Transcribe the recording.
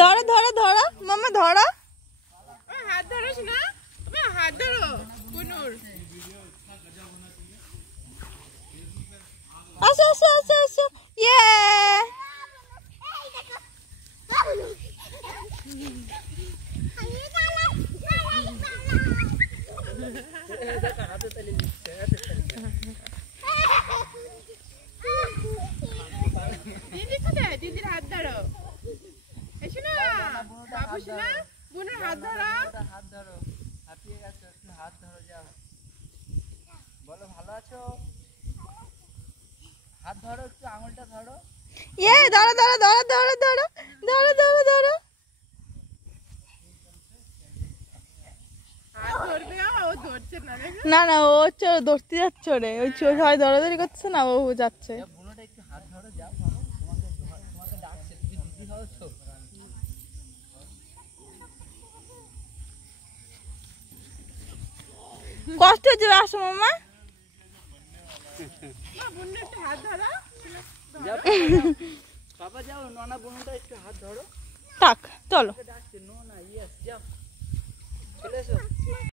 ধরো ধরো ধরো মামা ধরো। হাত ধরোস না, হাত ধরো কুনুর। আসো আসো আসো আসো। ইয়ে দিদি কোথায়? দিদির হাত ধরো। এসো না বাবুস না, বোনের হাত ধরো। হাত ধরো, হাঁপিয়ে গেছো, একটু হাত ধরো, যাও বলো ভালো আছো। হাত ধরো, একটু আঙুলটা ধরো। ইয়ে ধরো ধরো ধরো ধরো ধরো ধরো ধরো ধরো। হাত ধরবে, ও ধরছে না। না না ও ধরতে যাচ্ছে রে, ওই সবাই ধরাধরি করছে না, ও যাচ্ছে। বুনোটা একটু হাত ধরো, যাও ধরো, তোমাকে ডাকছে, তুমি দিদি হও তো। কষ্ট হচ্ছে, আসো মামা। বোনের একটু হাত ধরো। বাবা যাও, ননা বুনোটা একটু হাত ধরো। থাক চলো। ডাকছে, নো না, ইয়েস, যাও চলে এসো।